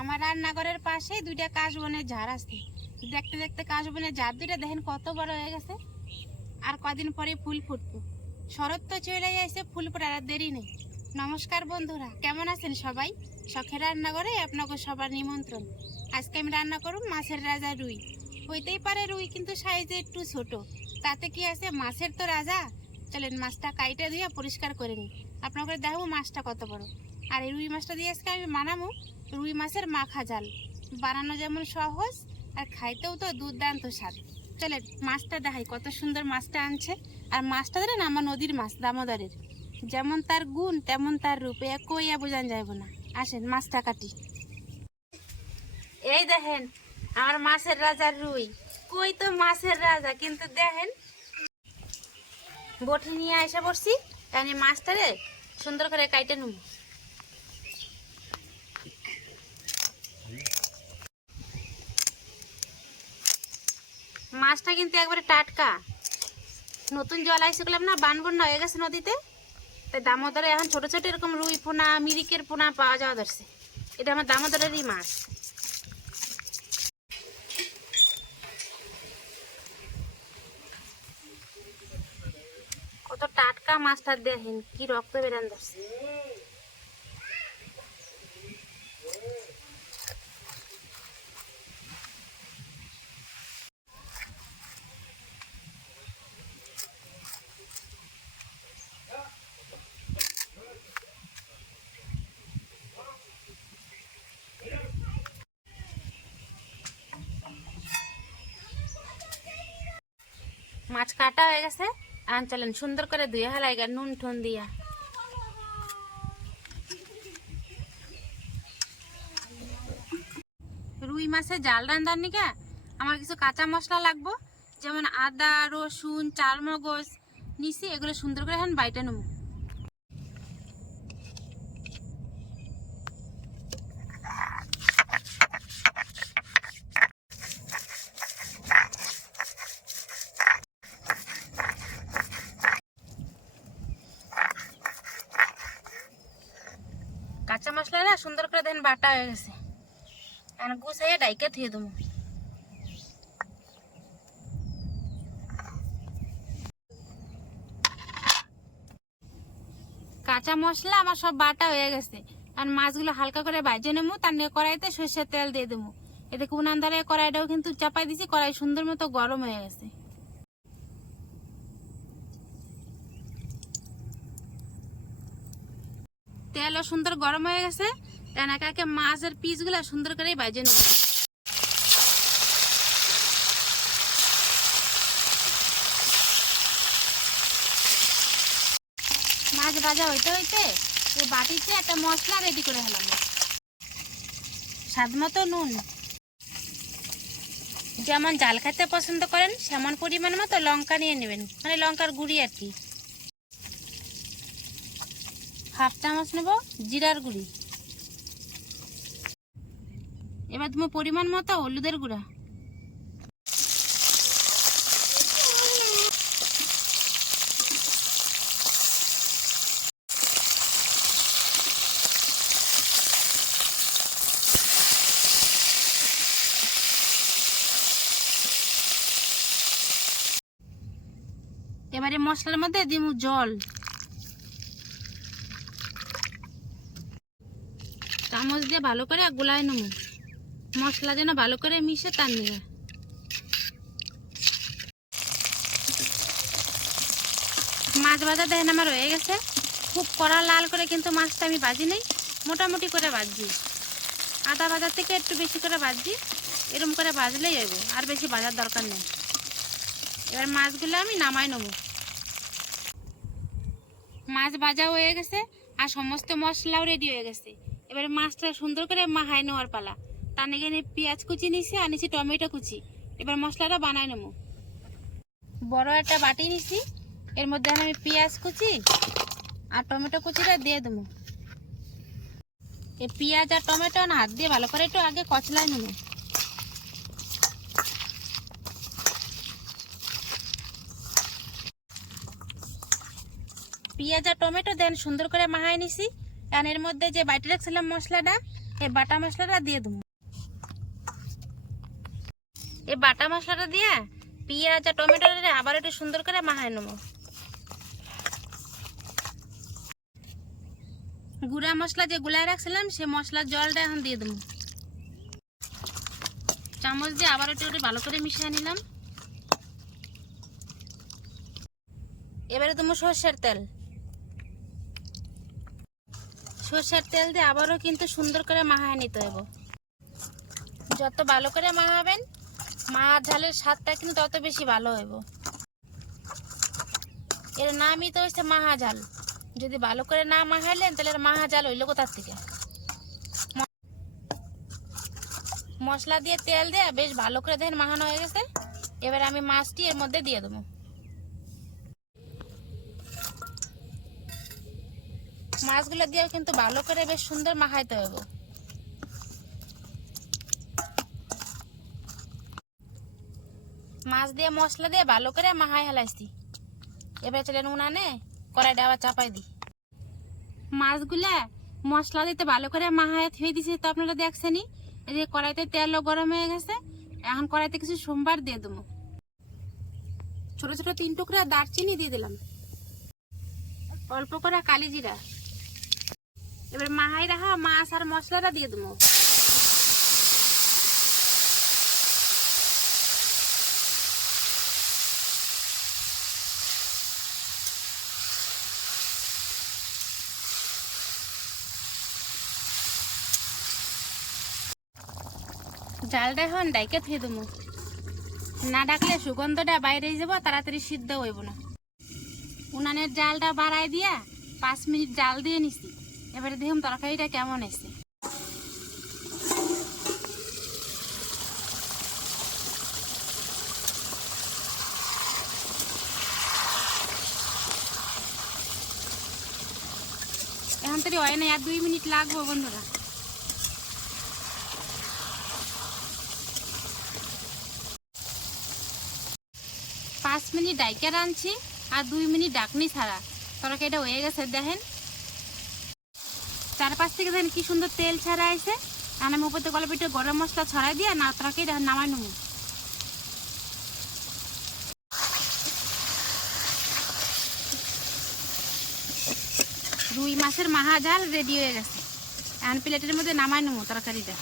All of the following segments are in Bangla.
আমার রান্নাঘরের পাশে দুইটা কাশবনের ঝাড় আছে। দেখতে দেখতে কাশবনের ঝাড় দুইটা দেখেন কত বড় হয়ে গেছে। আর কদিন পরে ফুল ফুটবো। শরৎ তো চলে আসে, ফুল ফোটার আর দেরি নেই। নমস্কার বন্ধুরা, কেমন আছেন সবাই? শখের রান্নাঘরে আপনাকে সবার নিমন্ত্রণ। আজকে আমি রান্না করব মাছের রাজা রুই। হইতেই পারে রুই কিন্তু সাইজে একটু ছোট। তাতে কি আছে? মাছের তো রাজা। চলেন মাছটা কাইটে দিয়ে পরিষ্কার করে নিই। আপনাকে দেখব মাছটা কত বড়। আর এই রুই মাছটা দিয়ে আজকে আমি বানাবো রুই মাছের মাখা জাল। বানানো যেমন সহজ, আর খাইতেও তো দুর্দান্ত স্বাদ। চলে, মাছটা দেখাই, কত সুন্দর মাছটা আনছে। আর মাছটা ধরেন আমার নদীর মাছ, দামোদরের। যেমন তার গুণ, তেমন তার রূপে কইয়া বোঝান যাইব না। আসেন মাছটা কাটি এই দেখেন, আমার মাছের রাজার রুই। কই তো মাছের রাজা, কিন্তু দেখেন, বটি নিয়ে এসে পড়ছি তাই মাছটারে সুন্দর করে কাইটে নেব মাছটা কিন্তু একবারে টাটকা। নতুন জল আইসে গেলাম না বান বন্যা হয়ে গেছে নদীতে। তাই দামোদরে এখন ছোট ছোট এরকম রুই পোনা, মিরিকের পোনা পাওয়া যাওয়া ধরছে। এটা আমার দামোদরেরই মাছ। কত টাটকা মাছটা দেখেন, কি রক্ত বেরান ধরছে। মাছ কাটা হয়ে গেছে। আন চলেন, সুন্দর করে ধুয়ে হালাই গা, নুন ঠুন দিয়া। রুই মাছে জাল রান্ধার নিকা আমার কিছু কাঁচা মশলা লাগবো, যেমন আদা, রসুন চালমগজ নিশি এগুলো সুন্দর করে এখন বাইটে নেব কাঁচা মশলা না সুন্দর করে দেন বাটা হয়ে গেছে। আর গুছাইয়া ডাইকে থুয়ে দেবো। কাঁচা মশলা, আমার সব বাটা হয়ে গেছে। আর মাছগুলো হালকা করে ভাজে নেব, তার নিয়ে কড়াইতে সর্ষের তেল দিয়ে দেবো। এতে উনান দ্বারা কড়াইটাও কিন্তু চাপাই দিছি, কড়াই সুন্দর মতো গরম হয়ে গেছে। তেলও সুন্দর গরম হয়ে গেছে। তেন একে একে মাছের পিসগুলো সুন্দর করে ভাজে নেব। মাছ ভাজা হইতে হইতে এই বাটিতে একটা মশলা রেডি করে হলাম। স্বাদ মতো নুন। যেমন জাল খেতে পছন্দ করেন, সেমন পরিমাণ মতো লঙ্কা নিয়ে নেবেন মানে লঙ্কার গুঁড়ি আর কি। হাফ চামচ নেব জিরার গুঁড়ি। এবার তুমি পরিমাণ মতো হলুদের গুঁড়া। এবারে মশলার মধ্যে দিমু জল। চামচ দিয়ে ভালো করে গুলাই নেব। মশলা যেন ভালো করে মিশে তার নিয়ে। মাছ ভাজা দেখেন আমার হয়ে গেছে। খুব কড়া লাল করে কিন্তু মাছটা আমি ভাজি নেই, মোটামুটি করে ভাজছি। আদা ভাজার থেকে একটু বেশি করে ভাজছি, এরম করে ভাজলেই হইব, আর বেশি ভাজার দরকার নেই। এবার মাছগুলো আমি নামাই নেব। মাছ ভাজা হয়ে গেছে, আর সমস্ত মশলাও রেডি হয়ে গেছে। এবারে মাছটা সুন্দর করে মাহাই নেওয়ার পালা। তার এখানে পেঁয়াজ কুচি নিছি, আর নিছি টমেটো কুচি। এবার মশলাটা বানাই নেব। বড় একটা বাটি নিছি, এর মধ্যে আমি পেঁয়াজ কুচি আর টমেটো কুচিটা দিয়ে দেবো। এই পেঁয়াজ আর টমেটো না, হাত দিয়ে ভালো করে একটু আগে কচলাই নেব। পেঁয়াজ আর টমেটো দেন সুন্দর করে মাহাই নিছি, আর এর মধ্যে যে বাটি রাখছিলাম মশলাটা, এই বাটা মশলাটা দিয়ে দেবো। এই বাটা মশলাটা দিয়ে পেঁয়াজ আর টমেটো আবার একটু সুন্দর করে মাখায় নেব। গুঁড়া মশলা যে গুলায় রাখছিলাম, সে মশলার জলটা এখন দিয়ে দেবো। চামচ দিয়ে আবার একটু একটু ভালো করে মিশিয়ে নিলাম। এবারে তুমি সর্ষের তেল। সর্ষের তেল দিয়ে আবারও কিন্তু সুন্দর করে মাখায় নিতে হবে যত ভালো করে মাখাবেন মাছ ঝালের স্বাদটা কিন্তু তত বেশি ভালো হইব। এর নামই তো হচ্ছে মাহা ঝাল। যদি ভালো করে না মাখাইলেন, তাহলে মাহা ঝাল হইল কোথার থেকে? মশলা দিয়ে তেল দিয়ে, বেশ ভালো করে দেখেন মাখানো হয়ে গেছে। এবার আমি মাছটি এর মধ্যে দিয়ে দেবো। মাছগুলো দিয়েও কিন্তু ভালো করে বেশ সুন্দর মাখাইতে হবে মাছ দিয়ে মশলা দিয়ে ভালো করে মাখাই হেলাইছি এবার চলে নুন আনে, কড়াইটা আবার চাপাই দিই। মাছগুলা মশলা দিতে ভালো করে মাহায় থুয়ে দিছি, তো আপনারা দেখছেনই। এদিকে কড়াইতে তেলও গরম হয়ে গেছে, এখন কড়াইতে কিছু সোমবার দিয়ে দেবো। ছোট ছোট তিন টুকরা দারচিনি দিয়ে দিলাম। অল্প করে কালি জিরা এবার মাহাই রাখা মাছ আর মশলাটা দিয়ে দেবো। জালটা এখন ডাইকে থুয়ে দেবো না ডাকলে সুগন্ধটা বাইরে যাব, তাড়াতাড়ি সিদ্ধ হইব না। উনানের জালটা বাড়াই দিয়া পাঁচ মিনিট জাল দিয়ে নিছি। এবারে দেখুন তরকারিটা কেমন এসে এখন তো হয় না, আর দুই মিনিট লাগবো বন্ধুরা। পাঁচ মিনিট ডাইকা রাঁধছি আর দুই মিনিট ডাকনি ছাড়া। তরকারিটা হয়ে গেছে, দেখেন। চারপাশ থেকে দেখেন কি সুন্দর তেল ছাড়া আছে আর আমি উপরে গল্প একটু গরম মশলা ছড়াই দিয়ে না তরকারিটা নামাই নেব। রুই মাছের মাহা ঝাল রেডি হয়ে গেছে। এখন প্লেটের মধ্যে নামাই নেব তরকারিটা।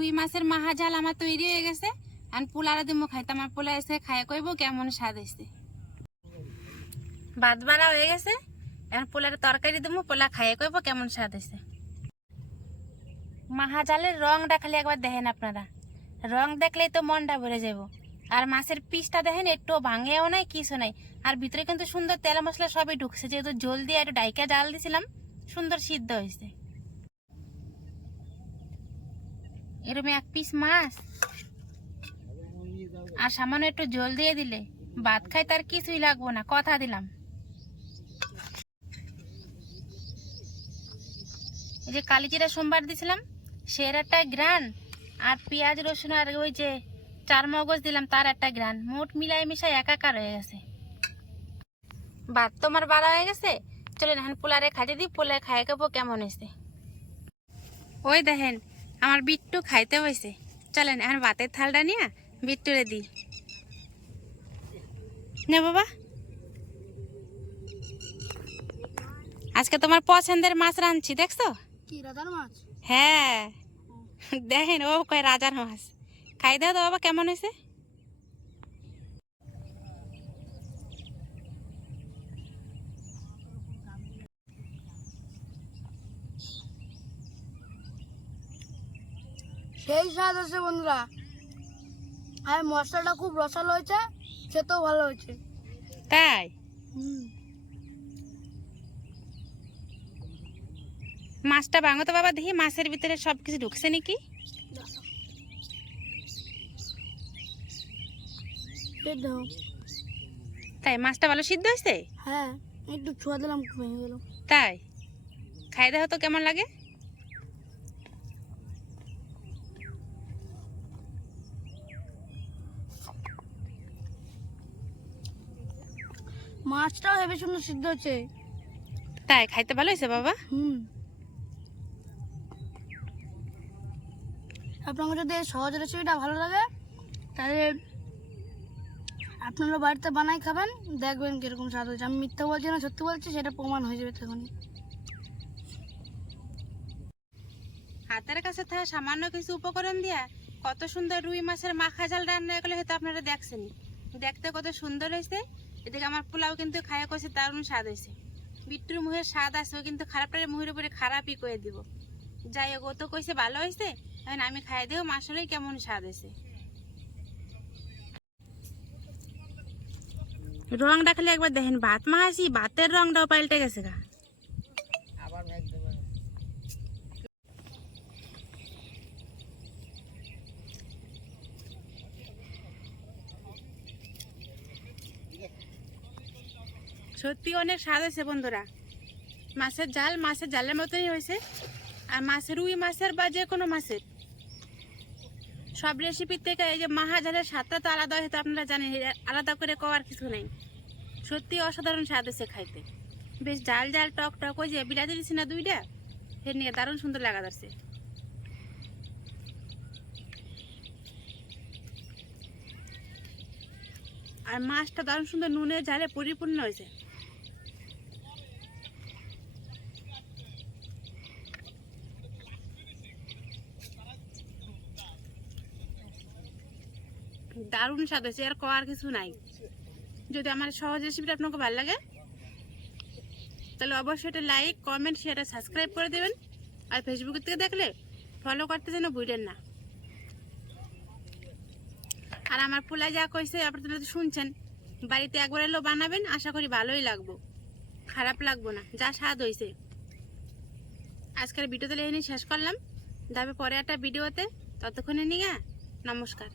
রুই মাছের মাহা ঝাল আমার তৈরি হয়ে গেছে। আর পোলারা দিমো, খাইতে আমার পোলা এসে খাই কইব কেমন স্বাদ হয়েছে ভাত বাড়া হয়ে গেছে, এখন পোলার তরকারি দিমো, পোলা খাইয়ে কইব কেমন স্বাদ হয়েছে মাহা ঝালের রংটা খালি একবার দেখেন আপনারা। রং দেখলেই তো মনটা ভরে যাব আর মাছের পিসটা দেখেন একটু ভাঙেও নাই, কিছু নাই। আর ভিতরে কিন্তু সুন্দর তেল মশলা সবই ঢুকছে, যেহেতু জল দিয়ে একটু ডাইকা জাল দিছিলাম, সুন্দর সিদ্ধ হয়েছে এরকম এক পিস মাছ। আর সামান্য একটু জল দিয়ে দিলে ভাত খাই তার কিছুই লাগবো না, কথা দিলাম। এই যে কালিজিরা সোমবার দিছিলাম, সের একটা গ্রান আর পেঁয়াজ, রসুন আর ওই যে চার মগজ দিলাম, তার একটা গ্রান মোট মিলাই মিশাই একাকার হয়ে গেছে। ভাত তো আমার বাড়া হয়ে গেছে। চলেন এখন পোলারে খাইতে দিই পোলারে খাই খাব কেমন হয়েছে। ওই দেখেন আমার বিট্টু খাইতে হয়েছে চলেন এখন ভাতের থালটা নিয়ে বিট্টুরে দিই। নে বাবা। আজকে তোমার পছন্দের মাছ রাঁধছি দেখছ? মাছ? হ্যাঁ। দেখেন ও কয় রাজার মাছ। খাই দাও তো বাবা কেমন হয়েছে সেই স্বাদ আছে বন্ধুরা। আর মশলাটা খুব রসালো হয়েছে খেতেও ভালো হয়েছে। তাই? মাছটা ভাঙো তো বাবা দেখি মাছের ভিতরে সব কিছু ঢুকছে নাকি। তাই মাছটা ভালো সিদ্ধ হয়েছে? হ্যাঁ একটু ছোঁয়া দিলাম তাই? খাই দেখো তো কেমন লাগে। মাছটাও হেবি সুন্দর সিদ্ধ হচ্ছে। তাই খাইতে ভালো হয়েছে বাবা? হুম। আপনাকে যদি সহজ রেসিপিটা ভালো লাগে তাহলে আপনারা বাড়িতে বানাই খাবেন দেখবেন কীরকম স্বাদ হয়েছে। আমি মিথ্যা বলছি না সত্যি বলছি সেটা প্রমাণ হয়ে যাবে তখনই। হাতের কাছে থাকা সামান্য কিছু উপকরণ দিয়া কত সুন্দর রুই মাছের মাখা ঝাল রান্না করলে হয়তো আপনারা দেখছেন দেখতে কত সুন্দর হয়েছে। এদিকে আমার পোলাও কিন্তু খাইয়া কইছে দারুণ স্বাদ হয়েছে বিট্টুর মুখের স্বাদ আছে কিন্তু খারাপটা মুখের উপরে খারাপই করে দিব। যাই হোক, ও তো কইছে ভালো হয়েছে এখন আমি খাই দেব আসলেই কেমন স্বাদ হয়েছে রংটা খালি একবার দেখেন, ভাত মাহাসি ভাতের রংটাও পাল্টে গেছে গা। সত্যি অনেক স্বাদ আছে বন্ধুরা। মাছের জাল মাছের জালের মতনই হয়েছে। আর মাছের রুই মাছের বা যে কোনো মাছের। সব রেসিপির থেকে এই যে মাহা জালের স্বাদটা তো আলাদা হয়তো আপনারা জানেন আলাদা করে কওয়ার কিছু নেই। সত্যি অসাধারণ স্বাদ হয়েছে খাইতে। বেশ জাল জাল টক টক, ওই যে বিলাতি দিচ্ছি না দুইটা ফের নিয়ে দারুণ সুন্দর লাগা যাচ্ছে আর মাছটা দারুণ সুন্দর নুনের জালে পরিপূর্ণ হয়েছে। দারুণ স্বাদ হয়েছে আর করার কিছু নাই। যদি আমার সহজ রেসিপিটা আপনাকে ভালো লাগে, তাহলে অবশ্যই এটা লাইক কমেন্ট শেয়ার সাবস্ক্রাইব করে দেবেন। আর ফেসবুক থেকে দেখলে ফলো করতে যেন ভুলেন না। আর আমার পোলা যা কইছে, আপনারা তো শুনছেন। বাড়িতে একবার এলো বানাবেন, আশা করি ভালোই লাগবো। খারাপ লাগবো না, যা স্বাদ হয়েছে আজকের ভিডিও তাহলে এখানে শেষ করলাম। যাবে পরে একটা ভিডিওতে ততক্ষণে নিয়ে নমস্কার।